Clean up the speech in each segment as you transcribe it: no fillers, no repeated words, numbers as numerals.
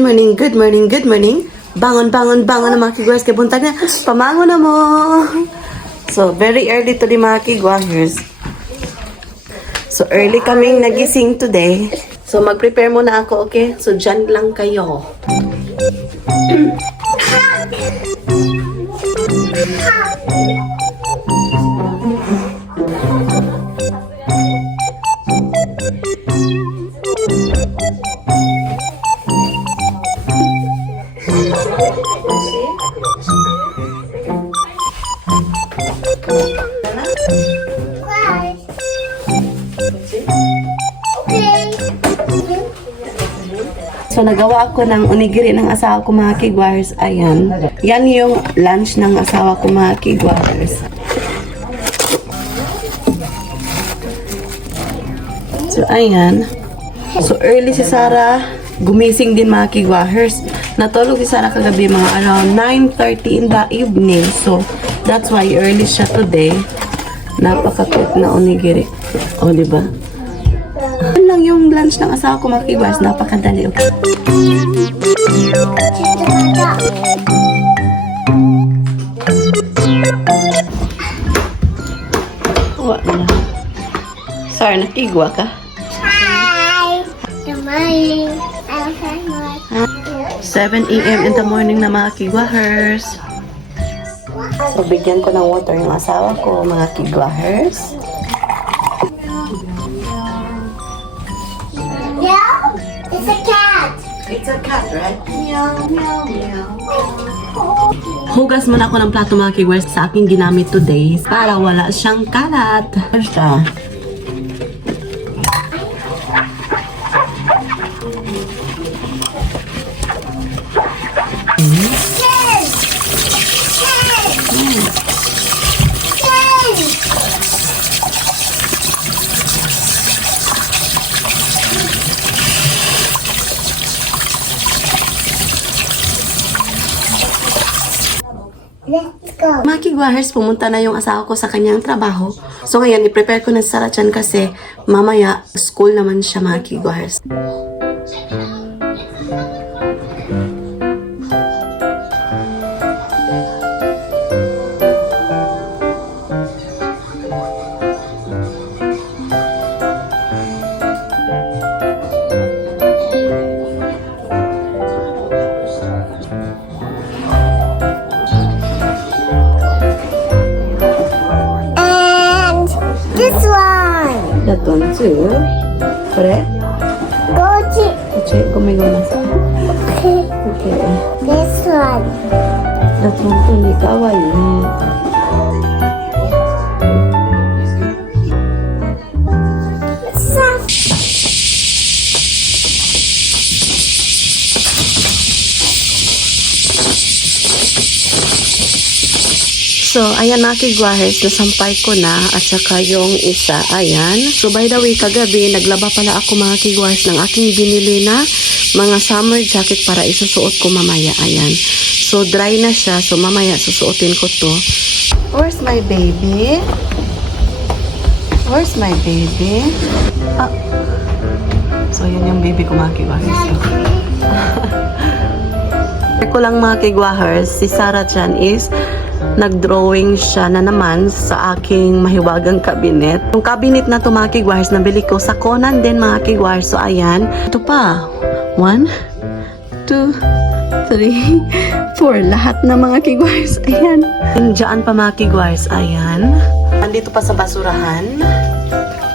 morning, good morning, good morning. Bangon, bangon, bangon na mga kigwahers. Kaya buntag na, pamango na mo. So, very early to the mga kigwahers. So, early kaming nagising today. So, mag-prepare muna ako, okay? So, dyan lang kayo. So, nagawa ako ng onigiri ng asawa ko mga kigwahers. Ayan. Yan yung lunch ng asawa ko mga kigwahers. So, ayan. So, early si Sarah. Gumising din mga kigwahers. Natulog si Sarah kagabi mga around 9:30 in the evening. So, that's why early siya today. Napaka-quick na onigiri. O, diba? Yan lang yung lunch ng asawa ko mga kigwahers. Napakadali. Okay. Wala. Sorry, nakigwa ka? Hi! Good morning. 7 a.m. in the morning na mga kigwahers. So, bigyan ko ng water yung asawa ko, mga kigwahers. Yeah? It's a cat. It's a cat, right? Meow, meow, meow. Hugas muna ako ng plato mga kigwahers sa aking ginamit today para wala siyang kalat. Basta. Let's go. Mga kigwahers, pumunta na yung asawa ko sa kanyang trabaho. So ngayon, i-prepare ko na si Sarah Chan kasi mamaya school naman siya mga kigwahers. And this one. That one too. Correct? Goji. Check kung may gumas. Okay. Okay. This one. That one too, ni kawaii. Soft. So, ayan mga kigwahers, nasampay ko na at saka yung isa, ayan. So, by the way, kagabi, naglaba pala ako mga kigwahers ng aking binili na mga summer jacket para isusuot ko mamaya, ayan. So, dry na siya, so mamaya susuotin ko to. Where's my baby? Where's my baby? Ah. So, yun yung baby ko mga kigwahers. Ko lang mga kigwahers, si Sarah Chan is nag-drawing siya na naman sa aking mahiwagang kabinet. Yung kabinet na to mga kigwahers, nabili ko sa Conan din mga kigwahers. So ayan, ito pa. 1, 2, 3, 4. Lahat na mga kigwahers. Ayan. Diyan pa mga kigwahers. Ayan. Nandito pa sa basurahan.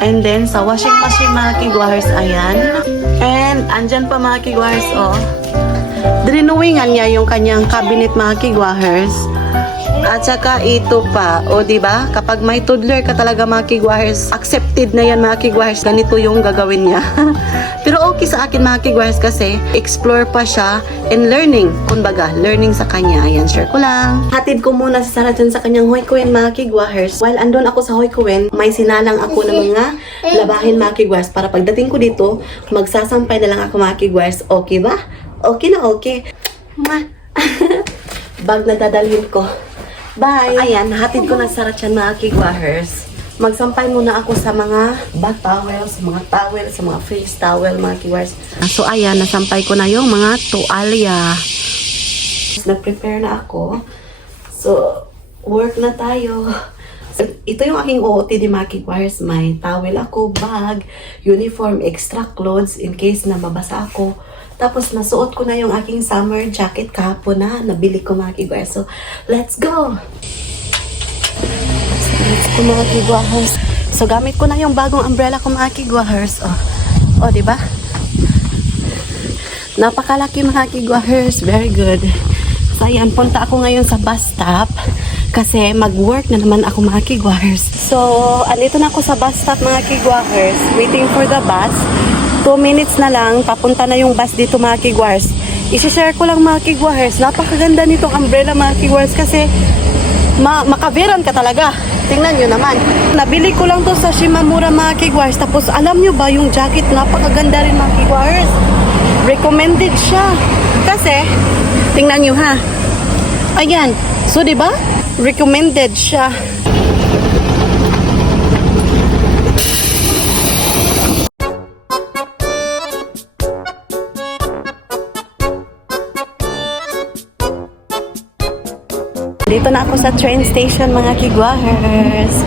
And then sa washing machine mga kigwahers. Ayan. And andyan pa mga kigwahers. Oh. Drinowingan niya yung kanyang cabinet mga kigwahers. At saka ito pa, o diba? Kapag may toddler ka talaga mga kigwahers, accepted na yan mga kigwahers, ganito yung gagawin niya. Pero okay sa akin mga kigwahers kasi explore pa siya and learning. Kumbaga, learning sa kanya. Ayan, share ko lang. Hatid ko muna si Sarah dyan sa kanyang hoykuin mga kigwahers. While andun ako sa hoykuin, may sinalang ako ng mga labahin mga kigwahers para pagdating ko dito, magsasampay na lang ako mga kigwahers. Okay ba? Okay na okay. Bag na dadalhin ko. Bye! Ayan, nahatid ko na sa Sarah Chan mga kigwahers. magsampay muna ako sa mga bath towel, sa mga towel, sa mga face towel, mga kiwars. So, ayan, nasampay ko na yung mga tuwalya. Nag-prepare na ako. So, work na tayo. So, ito yung aking OOTD mga kiwars. May towel ako, bag, uniform, extra clothes in case na mabasa ako. Tapos, nasuot ko na yung aking summer jacket kahapon na nabili ko mga kiwars. So, let's go! Let's go mga kigwahers. So, gamit ko na yung bagong umbrella ko mga kigwahers. Oh, diba? Napakalaki mga kigwahers. Very good. So, ayan, punta ako ngayon sa bus stop kasi mag-work na naman ako mga kigwahers. So, andito na ako sa bus stop mga kigwahers. Waiting for the bus. 2 minutes na lang, papunta na yung bus dito mga kigwahers. I-share ko lang mga kigwahers. Napakaganda nitong umbrella mga kigwahers kasi makaveran ka talaga. Tingnan nyo naman. Nabili ko lang to sa Shimamura mga kigwahers. Tapos alam nyo ba yung jacket napakaganda rin mga kigwahers. Recommended siya. Kasi, tingnan nyo ha. Ayan. So, diba? Recommended siya. Dito na ako sa train station mga kigwahers.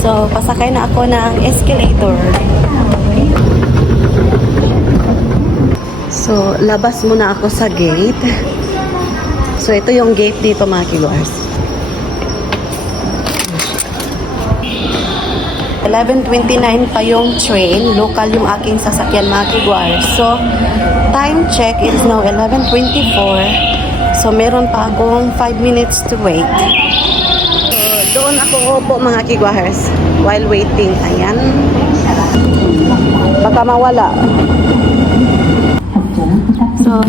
So, pasakay na ako ng escalator. So, labas muna ako sa gate. So, ito yung gate dito mga kigwahers. 11:29 pa yung train. Local yung aking sasakyan mga kigwahers. So, time check is now 11:24. So, meron pa akong 5 minutes to wait. So, doon ako upo mga kigwahers while waiting. Ayan. Baka mawala. So,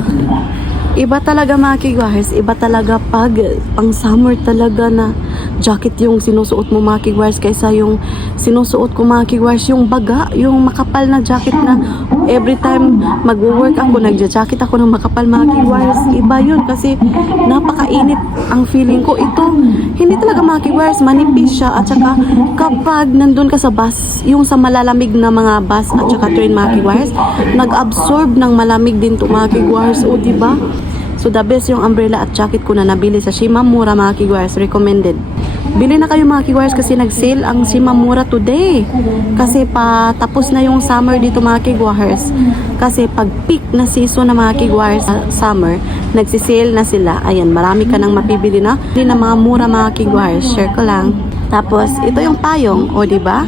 iba talaga mga kigwahers. Iba talaga pag pang summer talaga na jacket yung sinusuot mo mga kigwahers kaysa yung sinusuot ko mga kigwahers yung baga, yung makapal na jacket na every time mag-work ako, nagja-jacket ako ng makapal mga kigwahers. Iba yun kasi napakainit ang feeling ko. Ito, hindi talaga mga kigwahers, manipis siya at saka kapag nandun ka sa bus, yung sa malalamig na mga bus at saka train mga kigwahers, nag-absorb ng malamig din to mga kigwahers. O diba? So the best yung umbrella at jacket ko na nabili sa Shimamura mga kigwahers, recommended. Bili na kayo mga kigwahers kasi nag-sale ang Shimamura today. Kasi tapos na yung summer dito mga kigwahers. Kasi pag peak na season na mga kigwahers summer, nagsisale na sila. Ayan, marami ka nang mapibili na. Hindi na mga mura mga kigwahers. Share ko lang. Tapos ito yung payong, o diba?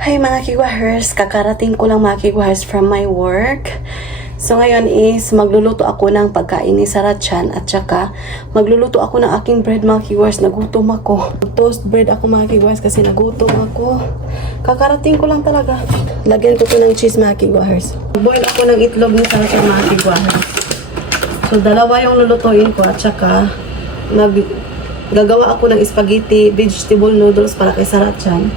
Hi mga kigwahers, kakarating ko lang mga kigwahers from my work. So ngayon is magluluto ako ng pagkain ni Sarachan at saka magluluto ako ng aking bread mga kigwahers. Nagutom ako. Toast bread ako mga kigwahers kasi nagutom ako. Kakarating ko lang talaga. Lagyan ko to ng cheese mga kigwahers. Boil ako ng itlog ni Sarachan mga kigwahers. So dalawa yung lulutuin ko at saka gagawa ako ng spaghetti vegetable noodles para kay Sarachan.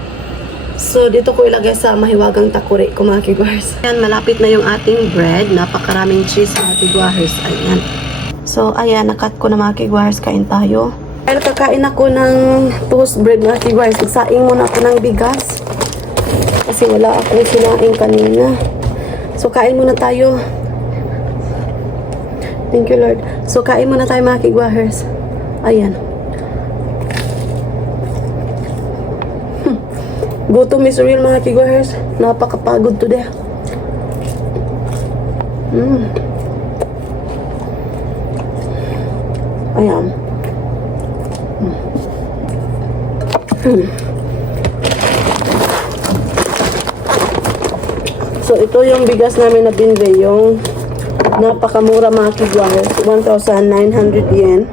So, dito ko ilagay sa mahiwagang takuri ko mga kigwahers. Ayan, malapit na yung ating bread. Napakaraming cheese mga kigwahers. Ayan. So, ayan, nakat ko na mga kigwahers. Kain tayo. Dahil kakain ako ng toast bread mga kigwahers, nagsaing muna ako ng bigas. Kasi wala akong sinaing kanina. So, kain muna tayo. Thank you, Lord. So, kain muna tayo mga kigwahers. Ayan. Gutom is real mga kigwahers. Napakapagod today. Ayan. So, ito yung bigas namin na binili, yung napakamura mga kigwahers, 1,900 yen.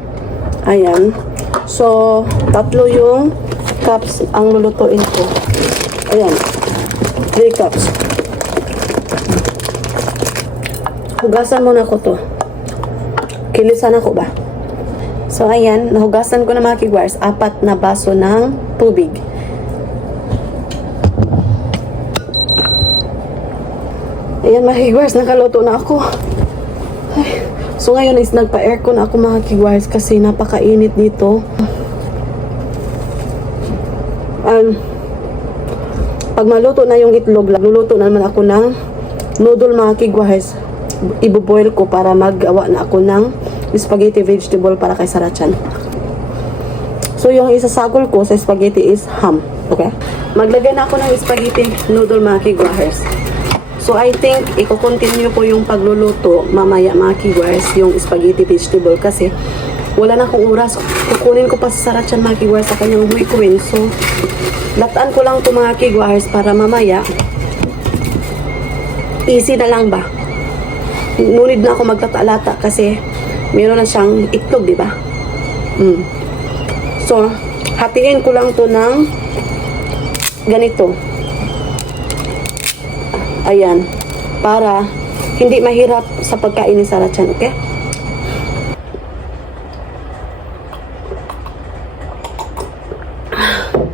Ayan. So, tatlo yung cups ang lulutuin ko. Ayan. 3 cups. Hugasan muna ko to. Kilisan ako ba? So, ayan. Nahugasan ko na mga kigwahers, 4 na baso ng tubig. Ayan mga kigwahers, nakaluto na ako. Ay. So ngayon is nagpa-aircon ako mga kigwahers kasi napakainit dito. Pag maluto na yung itlog, luluto na naman ako ng noodle mga kigwahers. Ibuboil ko para magawa na ako ng spaghetti vegetable para kay Sarachan. So yung isasagol ko sa spaghetti is ham. Okay? Maglagay na ako ng spaghetti noodle mga kigwahers. So, I think, i-continue ko yung pagluluto mamaya mga kigwahers, yung spaghetti vegetable kasi wala na akong oras. Kukunin ko pa sa Sarachan mga kigwahers sa kanyang huikuin. So, lataan ko lang ito mga kigwahers para mamaya easy na lang ba? Ngunit na ako magtatalata kasi meron na siyang itlog, di ba? So, hatiin ko lang to ng ganito. Ayan. Para hindi mahirap sa pagkain ni Sarachan, okay?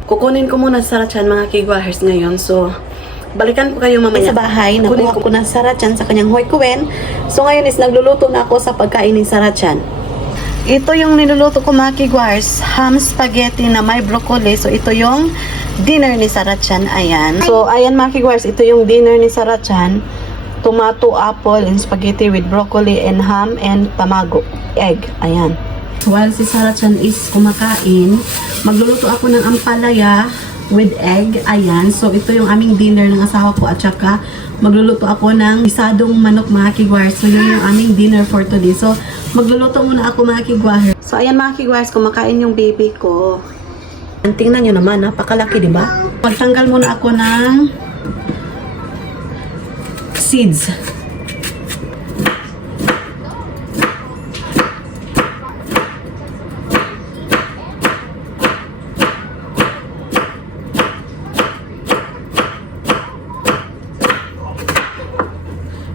Kukunin ko muna sa Sarachan mga kigwahers ngayon. So, balikan ko kayo mamaya sa bahay. Nakuha ko na Sarachan sa kanyang huikuin. So, ngayon is nagluluto na ako sa pagkain ni Sarachan. Ito yung niluluto ko mga kigwahers. Ham spaghetti na may broccoli. So, ito yung dinner ni Sarachan. Ayan. So, ayan mga kigwahers. Ito yung dinner ni Sarachan. Tomato, apple, and spaghetti with broccoli and ham and tamago. Egg. Ayan. While si Sarachan is kumakain, magluluto ako ng ampalaya with egg. Ayan. So, ito yung aming dinner ng asawa ko at saka magluluto ako ng isadong manok mga kigwahers. So, yun yung aming dinner for today. So, magluluto muna ako mga kigwahers. So, ayan mga kigwahers, kumakain yung baby ko. Tingnan nyo naman, napakalaki, di ba? Pagtanggal muna ako ng seeds.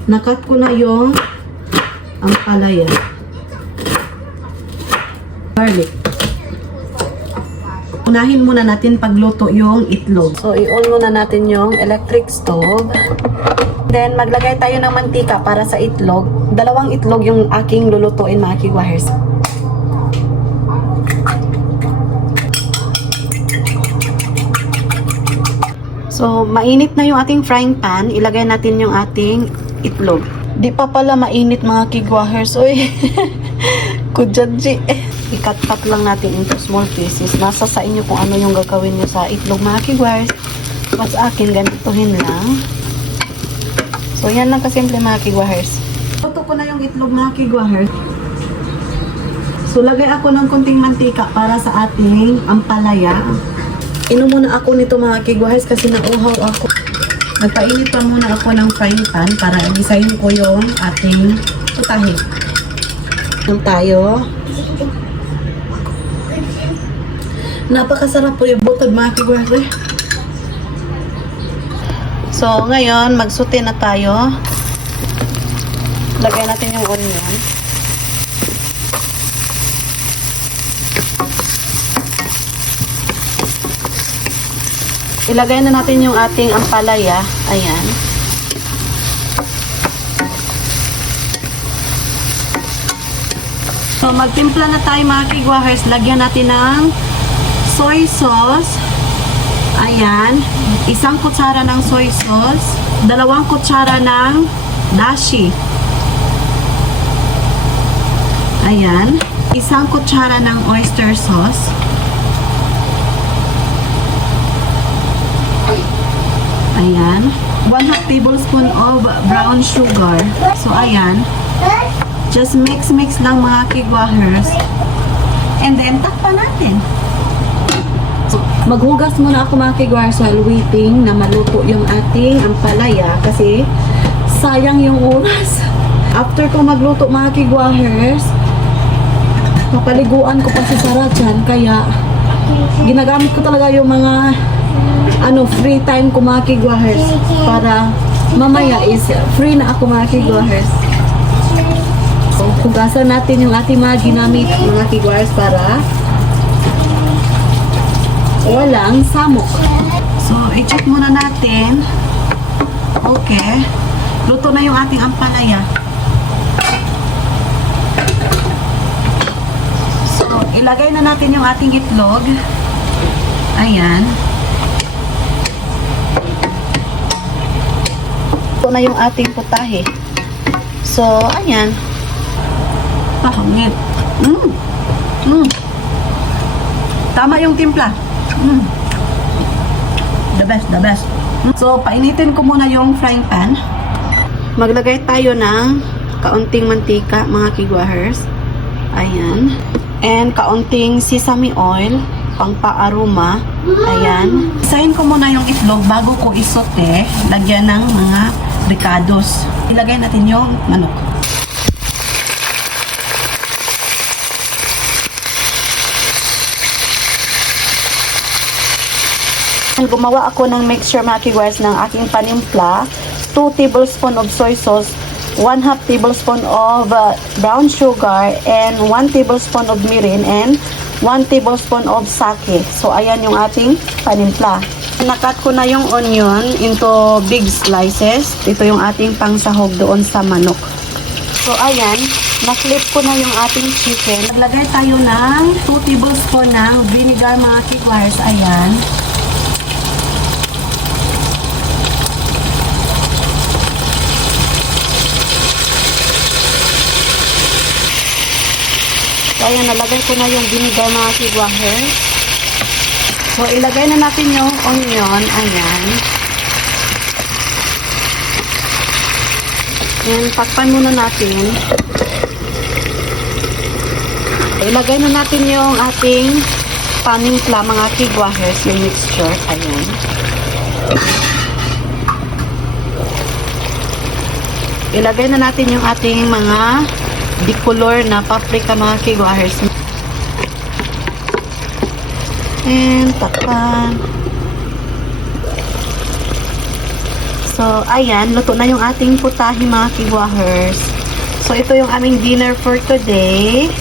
Nakat ko na yung ampalaya. Garlic. Unahin muna natin pagluto yung itlog. So, i-on muna natin yung electric stove. Then, maglagay tayo ng mantika para sa itlog. 2 itlog yung aking lulutuin mga kigwahers. So, mainit na yung ating frying pan. Ilagay natin yung ating itlog. Di pa pala mainit mga kigwahers. Uy, kudjadji. I-cut lang natin into small pieces. Nasa sa inyo kung ano yung gagawin nyo sa itlog mga kigwahers. Mas akin, ganituhin lang. So, yan lang kasimple mga kigwahers. Luto ko na yung itlog mga kigwahers. So, lagay ako ng konting mantika para sa ating ampalaya. Inom muna ako nito mga kigwahers kasi nauhaw ako. Nagpainit pa muna ako ng frying pan para inisahin ko yung ating putahe. Yung tayo. Napakasarap po yung butod mga kigwahers. So, ngayon, magsuti na tayo. Lagay natin yung onion. Ilagay na natin yung ating ampalaya. Ayan. So, magtimpla na tayo mga kigwahers. Lagyan natin ng soy sauce. Ayan. 1 kutsara ng soy sauce. 2 kutsara ng dashi. Ayan. 1 kutsara ng oyster sauce. Ayan. 1/2 tablespoon of brown sugar. So, ayan. Just mix lang mga kigwahers. And then, takpan natin. So, Maghugas muna ako mga kigwars while waiting na maluto yung ating ampalaya kasi sayang yung oras. After ko magluto mga kigwars, mapaliguan ko pa si Sarah dyan, kaya ginagamit ko talaga yung mga free time ko mga kigwars para mamaya is free na ako mga kigwars. So, hugasan natin yung ating mga ginamit mga kigwars para walang samok. So, i-check muna natin. Okay. Luto na yung ating ampalaya. So, ilagay na natin yung ating itlog. Ayan. Ito na yung ating putahe. So, ayan. Pahangit. Tama yung timpla. The best, the best. So, painitin ko muna yung frying pan. Maglagay tayo ng kaunting mantika, mga kigwahers. Ayan. And kaunting sesame oil, pang pa-aroma. Ayan. Isahin ko muna yung itlog bago ko isote. Lagyan ng mga ricados. Ilagay natin yung manok. Gumawa ako ng mixture mga kigwars ng aking panimpla. 2 tablespoon of soy sauce, 1/2 tablespoon of brown sugar, and 1 tablespoon of mirin, and 1 tablespoon of sake. So, ayan yung ating panimpla. Nakat ko na yung onion into big slices. Ito yung ating pangsahog doon sa manok. So, ayan. Na-flip ko na yung ating chicken. Naglagay tayo ng 2 tablespoon ng vinegar mga kigwars. Ayan. So, ayan, nalagay ko na yung vinegar mga kigwahers. So, ilagay na natin yung onion. Ayan. And, takpan muna natin. Ilagay na natin yung ating panimpla mga kigwahers, yung mixture. Ayan. Ilagay na natin yung ating mga dicolor na paprika mga kigwahers. And takpan. So, ayan, luto na yung ating putahe mga kigwahers. So, ito yung aming dinner for today.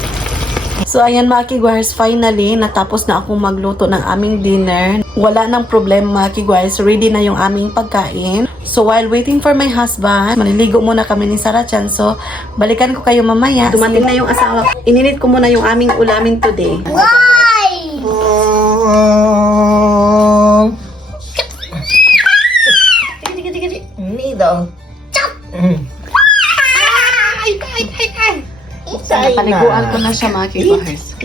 So, ayan mga kigwahers, finally, natapos na akong magluto ng aming dinner. Wala nang problema mga kigwahers, ready na yung aming pagkain. So, while waiting for my husband, maliligo muna kami ni Sarah Chan. So, balikan ko kayo mamaya. Dumating na yung asawa. Ininit ko muna yung aming ulamin today. Why? Needle. Napaliguan ko na siya mga kigwahers.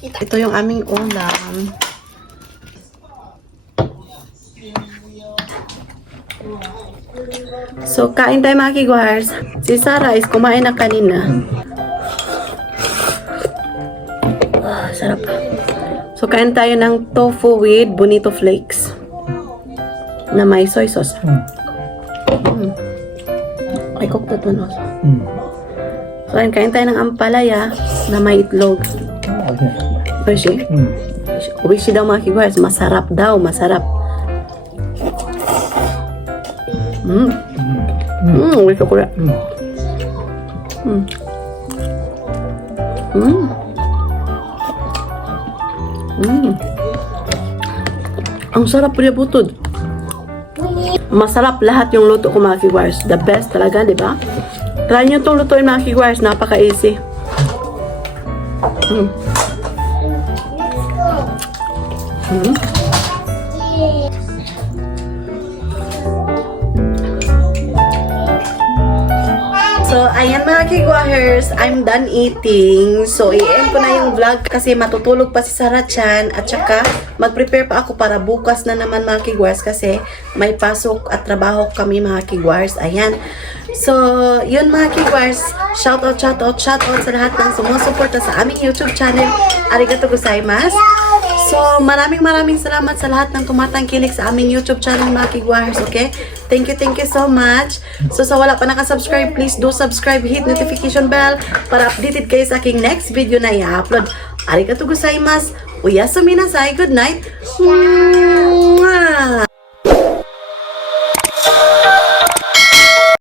Ito yung aming ulam. So, kain tayo mga kigwahers. Si Sarah is kumain na kanina. Sarap. So, kain tayo ng tofu with bonito flakes na may soy sauce. I cooked that one also. So, ayun, kain tayo ng ampalaya na may itlog. Uwishi? Uwishi daw mga kigwahers. Masarap daw, masarap. Uwishi ko rin. Ang sarap po niya butod. Masarap lahat yung luto ko mga kigwars. The best talaga, di ba? Try nyo itong lutuin mga kigwars. Napaka-easy. So, ayan mga mga kigwahers, I'm done eating. So, i-end ko na yung vlog kasi matutulog pa si Sarah-chan. At saka, mag-prepare pa ako para bukas na naman mga kigwahers kasi may pasok at trabaho kami mga kigwahers. Ayan. So, yun mga kigwahers. Shoutout sa lahat ng sumusuporta sa aming YouTube channel. Arigato gozaimasu. So, maraming salamat sa lahat ng tumatangkilik sa aming YouTube channel mga kigwahers, okay? Thank you so much. So, sa wala pa nakasubscribe, please do subscribe, hit notification bell para updated kayo sa aking next video na i-upload. Arigatou gozaimasu. Uyasumi nasai. Good night.